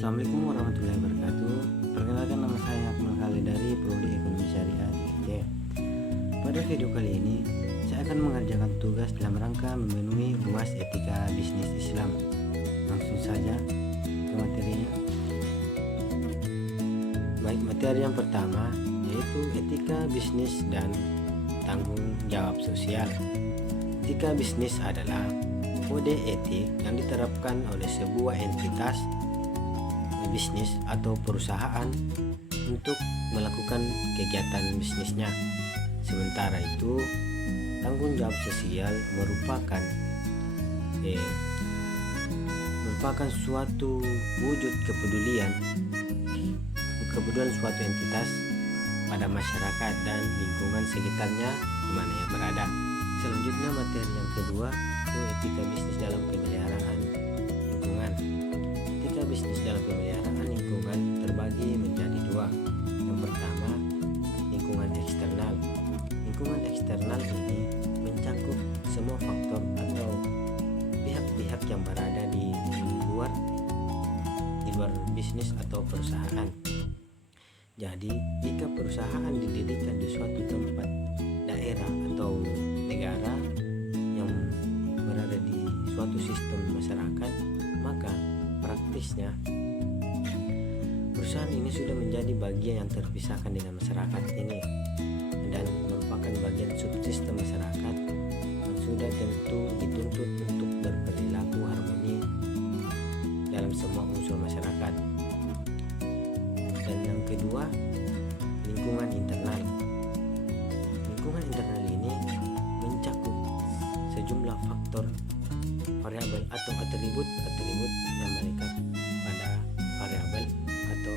Assalamualaikum warahmatullahi wabarakatuh. Perkenalkan, nama saya Akmal Khalid dari Prodi Ekonomi Syariah di ITB. Pada video kali ini saya akan mengerjakan tugas dalam rangka memenuhi UAS Etika Bisnis Islam. Langsung saja ke materinya. Baik, materi yang pertama yaitu etika bisnis dan tanggung jawab sosial. Etika bisnis adalah kode etik yang diterapkan oleh sebuah entitas bisnis atau perusahaan untuk melakukan kegiatan bisnisnya. Sementara itu, tanggung jawab sosial merupakan suatu wujud kepedulian suatu entitas pada masyarakat dan lingkungan sekitarnya di mana ia berada. Selanjutnya, materi yang kedua itu etika bisnis dalam pemeliharaan lingkungan. Etika bisnis dalam pemeliharaan lingkungan terbagi menjadi dua. Yang pertama, lingkungan eksternal. Lingkungan eksternal ini mencakup semua faktor atau pihak-pihak yang berada di luar bisnis atau perusahaan. Jadi, jika perusahaan didirikan di suatu tempat, daerah atau negara yang berada di suatu sistem masyarakat, maka praktisnya perusahaan ini sudah menjadi bagian yang terpisahkan dengan masyarakat ini dan merupakan bagian subsistem masyarakat yang sudah tentu dituntut untuk berperilaku harmoni dalam semua unsur masyarakat. Dan yang kedua, lingkungan internal. Lingkungan internal ini mencakup sejumlah faktor, variabel atau atribut yang mengikat pada variabel atau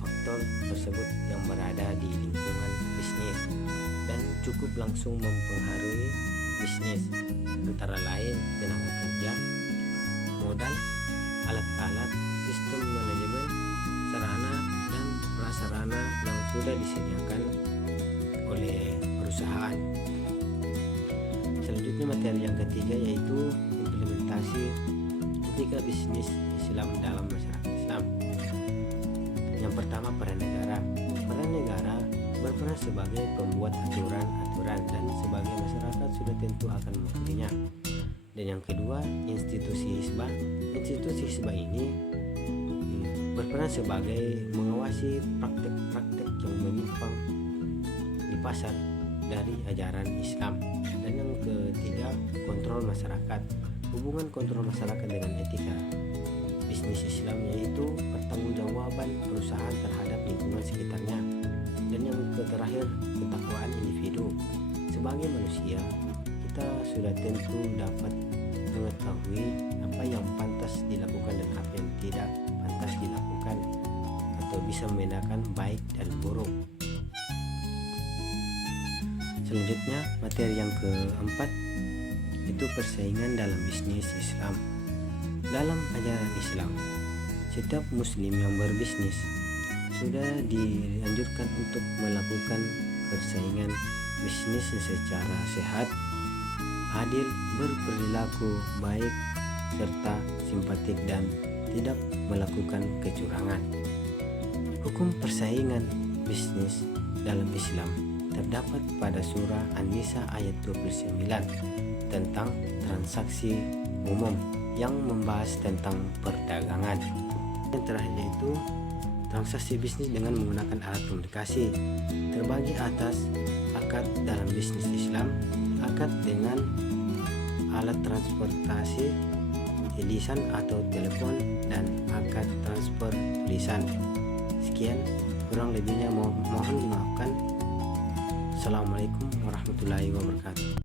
faktor tersebut yang berada di lingkungan bisnis dan cukup langsung mempengaruhi bisnis, antara lain tenaga kerja, modal, alat-alat, sistem manajemen, sarana dan prasarana yang sudah disediakan oleh perusahaan. Selanjutnya, materi yang ketiga yaitu implementasi etika bisnis Islam dalam masyarakat Islam. Yang pertama, peran negara. Peran negara berperan sebagai pembuat aturan dan sebagai masyarakat sudah tentu akan mengikutinya. Dan yang kedua, institusi hizbah. Institusi hizbah ini berperan sebagai mengawasi praktek-praktek yang menyimpang di pasar dari ajaran Islam. Dan yang ketiga, kontrol masyarakat. Hubungan kontrol masyarakat dengan etika bisnis Islam yaitu pertanggungjawaban perusahaan terhadap lingkungan sekitarnya. Dan yang terakhir, ketakwaan individu. Sebagai manusia, kita sudah tentu dapat mengetahui apa yang pantas dilakukan dan apa yang tidak pantas dilakukan, atau bisa membedakan baik dan buruk. Selanjutnya, materi yang keempat itu persaingan dalam bisnis Islam. Dalam ajaran Islam, setiap muslim yang berbisnis sudah dianjurkan untuk melakukan persaingan bisnis secara sehat, adil, berperilaku baik, serta simpatik dan tidak melakukan kecurangan. Hukum persaingan bisnis dalam Islam terdapat pada surah An-Nisa ayat 29 tentang transaksi umum yang membahas tentang perdagangan. Yang terakhir yaitu transaksi bisnis dengan menggunakan alat komunikasi. Terbagi atas akad dalam bisnis Islam, akad dengan alat transportasi, lisan atau telepon, dan akad transfer lisan. Sekian, kurang lebihnya mohon dimaafkan. Assalamualaikum warahmatullahi wabarakatuh.